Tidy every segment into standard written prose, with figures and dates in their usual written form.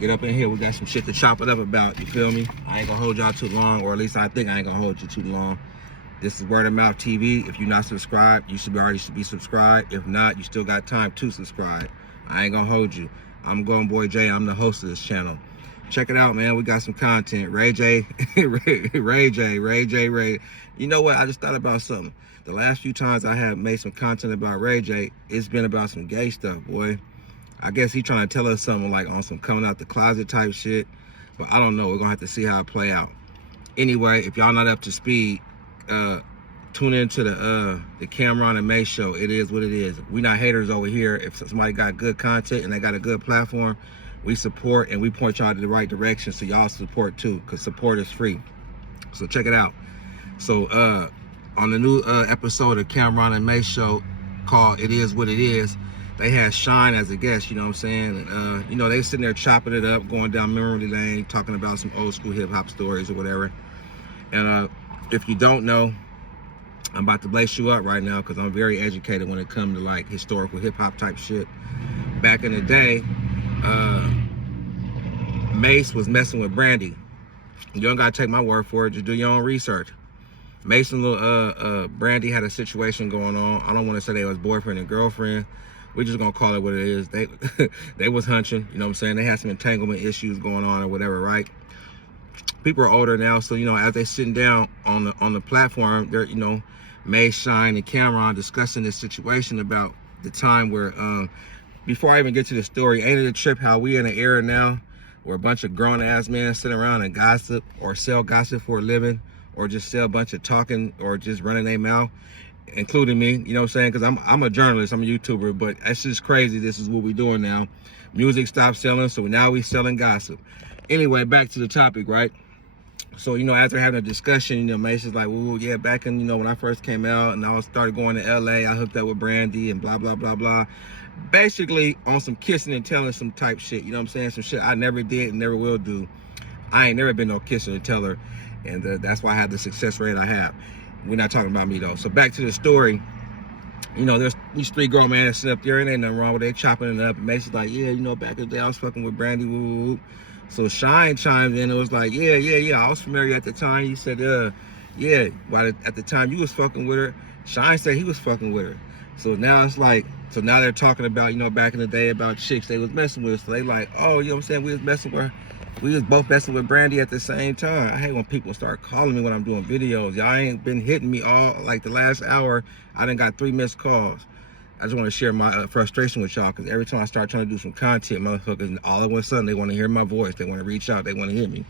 Get up in here. We got some shit to chop it up about. You feel me? I ain't gonna hold y'all too long, or at least I think I ain't gonna hold you too long. This is Word of Mouth TV. If you're not subscribed, you should be subscribed. If not, you still got time to subscribe. I ain't gonna hold you. I'm Golden Boy J. I'm the host of this channel. Check it out, man. We got some content. Ray J. Ray J. You know what? I just thought about something. The last few times I have made some content about Ray J, it's been about some gay stuff, boy. I guess he trying to tell us something like on some coming out the closet type shit. But I don't know. We're gonna have to see how it play out. Anyway, if y'all not up to speed, tune into the Cameron and May show. It is what it is. We not haters over here. If somebody got good content and they got a good platform, we support and we point y'all to the right direction, so y'all support too, because support is free. So check it out. So on the new episode of Cameron and May show called It Is What It Is, they had Shine as a guest, you know what I'm saying? And, you know, they sitting there chopping it up, going down memory lane, talking about some old school hip hop stories or whatever. And if you don't know, I'm about to lace you up right now because I'm very educated when it comes to like historical hip hop type shit. Back in the day, Mace was messing with Brandy. You don't gotta take my word for it, just do your own research. Mace and little Brandy had a situation going on. I don't want to say they was boyfriend and girlfriend. We're just gonna call it what it is. They was hunching, you know what I'm saying? They had some entanglement issues going on or whatever, right? People are older now, so you know, as they sitting down on the platform, they're, you know, May, Shine, and Cameron discussing this situation about the time where before I even get to the story, ain't it a trip how we in an era now where a bunch of grown ass men sit around and gossip or sell gossip for a living or just sell a bunch of talking or just running their mouth, including me, you know what I'm saying? Because I'm a journalist, I'm a YouTuber, but it's just crazy. This is what we doing now. Music stopped selling, so now we selling gossip. Anyway, back to the topic, right? So, you know, after having a discussion, you know, Mace is like, well, yeah, back in, you know, when I first came out and I started going to LA, I hooked up with Brandy and blah, blah, blah, blah. Basically on some kissing and telling some type shit, you know what I'm saying? Some shit I never did and never will do. I ain't never been no kisser and teller, and that's why I have the success rate I have. We're not talking about me though. So back to the story. You know, there's these three grown men that sit up there and ain't nothing wrong with it. They chopping it up. And Mace is like, yeah, you know, back in the day I was fucking with Brandy, woo, woo, woo. So Shine chimed in and was like, yeah, I was familiar at the time. He said, yeah, but at the time you was fucking with her. Shine said he was fucking with her. So now it's like, so now they're talking about, you know, back in the day about chicks they was messing with. So they like, oh, you know what I'm saying? We was both messing with Brandy at the same time. I hate when people start calling me when I'm doing videos. Y'all ain't been hitting me all, like the last hour, I done got 3 missed calls. I just want to share my frustration with y'all, because every time I start trying to do some content, motherfuckers, all of a sudden they want to hear my voice, they want to reach out, they want to hear me.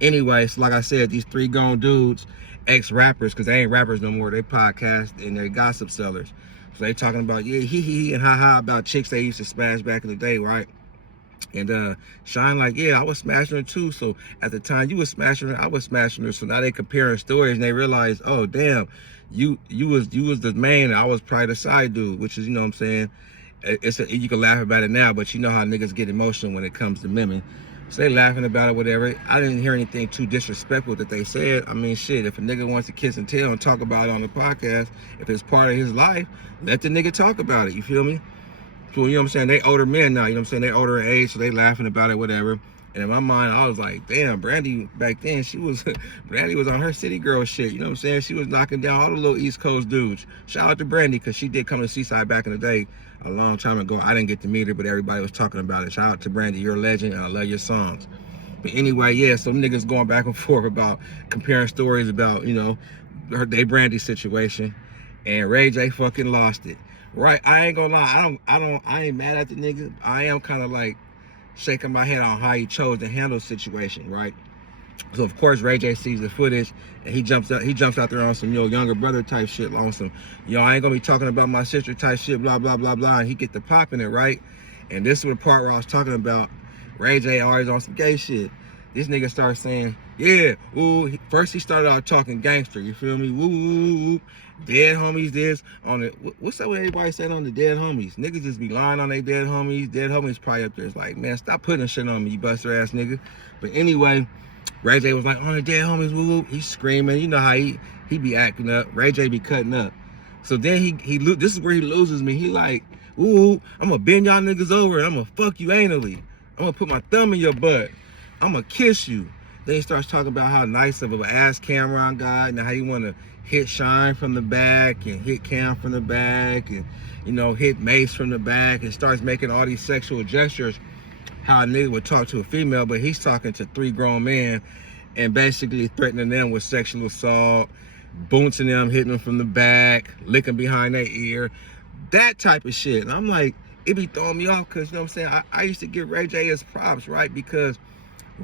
Anyway, so like I said, these 3 grown dudes, ex-rappers, because they ain't rappers no more, they podcast and they're gossip sellers. So they talking about, yeah, hee and ha about chicks they used to smash back in the day, right? And Shine like, yeah, I was smashing her too. So at the time you was smashing her, I was smashing her. So now they comparing stories and they realize, oh damn, you was the main, I was probably the side dude, which is, you know what I'm saying? You can laugh about it now, but you know how niggas get emotional when it comes to women. So they laughing about it, whatever. I didn't hear anything too disrespectful that they said. I mean, shit, if a nigga wants to kiss and tell and talk about it on the podcast, if it's part of his life, let the nigga talk about it, you feel me? So, you know what I'm saying? They older men now, you know what I'm saying? They older in age, so they laughing about it, whatever. And in my mind, I was like, damn, Brandy, back then, Brandy was on her city girl shit, you know what I'm saying? She was knocking down all the little East Coast dudes. Shout out to Brandy, because she did come to Seaside back in the day a long time ago. I didn't get to meet her, but everybody was talking about it. Shout out to Brandy, you're a legend, and I love your songs. But anyway, yeah, so niggas going back and forth about comparing stories about, you know, they Brandy situation. And Ray J fucking lost it. Right, I ain't gonna lie, I ain't mad at the nigga. I am kind of like shaking my head on how he chose to handle the situation, right? So of course Ray J sees the footage and he jumps out there on some, you know, younger brother type shit, on some, you know, I ain't gonna be talking about my sister type shit, blah blah blah blah, and he get the popping it, right? And this is the part where I was talking about Ray J always on some gay shit. This nigga starts saying, yeah, ooh, first he started out talking gangster, you feel me? Woo, woo, woo. Dead homies this, on it. What's that what everybody said on the dead homies? Niggas just be lying on their dead homies. Dead homies probably up there. It's like, man, stop putting shit on me, you buster ass nigga. But anyway, Ray J was like, on the dead homies, woo, woo. He's screaming. You know how he be acting up. Ray J be cutting up. So then this is where he loses me. He like, ooh, I'm gonna bend y'all niggas over and I'm gonna fuck you anally. I'm gonna put my thumb in your butt. I'm gonna kiss you. Then he starts talking about how nice of an ass Cameron got and how you wanna hit Shine from the back and hit Cam from the back and, you know, hit Mace from the back, and starts making all these sexual gestures. How a nigga would talk to a female, but he's talking to 3 grown men and basically threatening them with sexual assault, bouncing them, hitting them from the back, licking behind their ear, that type of shit. And I'm like, it be throwing me off because, you know what I'm saying, I used to give Ray J his props, right? Because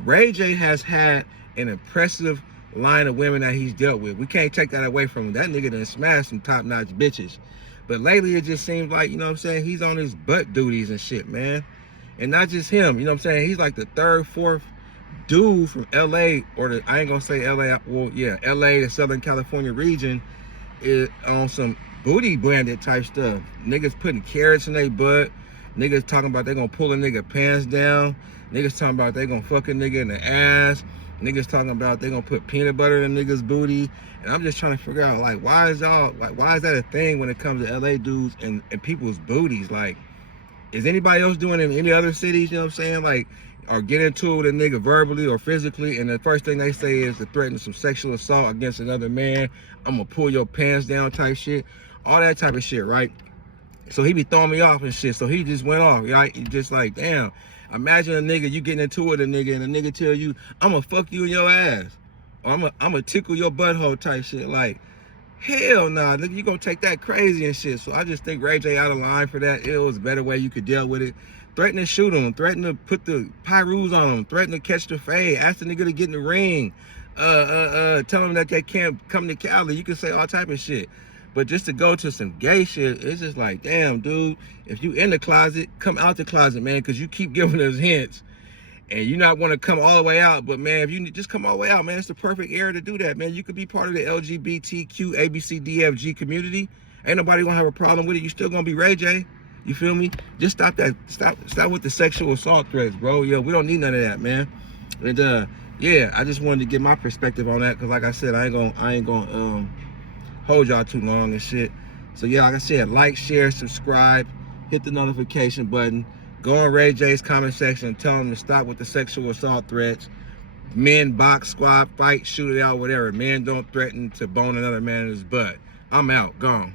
Ray J has had an impressive line of women that he's dealt with. We can't take that away from him. That nigga done smashed some top-notch bitches. But lately it just seems like, you know what I'm saying, he's on his butt duties and shit, man. And not just him, you know what I'm saying? He's like the 3rd, 4th dude from LA, or I ain't gonna say LA, well, yeah, LA, the Southern California region, is on some booty branded type stuff. Niggas putting carrots in their butt. Niggas talking about they gonna pull a nigga pants down. Niggas talking about they gonna fuck a nigga in the ass. Niggas talking about they gonna put peanut butter in a nigga's booty. And I'm just trying to figure out, like, why is that a thing when it comes to LA dudes and people's booties? Like, is anybody else doing it in any other cities, you know what I'm saying? Like, or get into it with a nigga verbally or physically, and the first thing they say is to threaten some sexual assault against another man. I'm gonna pull your pants down type shit. All that type of shit, right? So he be throwing me off and shit. So he just went off, right? He just like, damn, imagine a nigga, you getting into it with a nigga, and a nigga tell you, I'm gonna fuck you in your ass. Or I'm gonna tickle your butthole type shit. Like, hell nah, nigga, you gonna take that crazy and shit. So I just think Ray J out of line for that. It was a better way you could deal with it. Threaten to shoot him, threaten to put the pyros on him, threaten to catch the fade, ask the nigga to get in the ring, tell him that they can't come to Cali. You can say all type of shit. But just to go to some gay shit, it's just like, damn, dude, if you in the closet, come out the closet, man, because you keep giving us hints. And you not want to come all the way out, but man, if you just come all the way out, man, it's the perfect era to do that, man. You could be part of the LGBTQ ABCDFG community. Ain't nobody gonna have a problem with it. You still gonna be Ray J. You feel me? Just stop that. Stop with the sexual assault threats, bro. Yo, we don't need none of that, man. And yeah, I just wanted to get my perspective on that, because like I said, I ain't gonna hold y'all too long and shit. So yeah, like I said, like, share, subscribe, hit the notification button. Go on Ray J's comment section and tell him to stop with the sexual assault threats. Men box, squad, fight, shoot it out, whatever. Men don't threaten to bone another man in his butt. I'm out. Gone.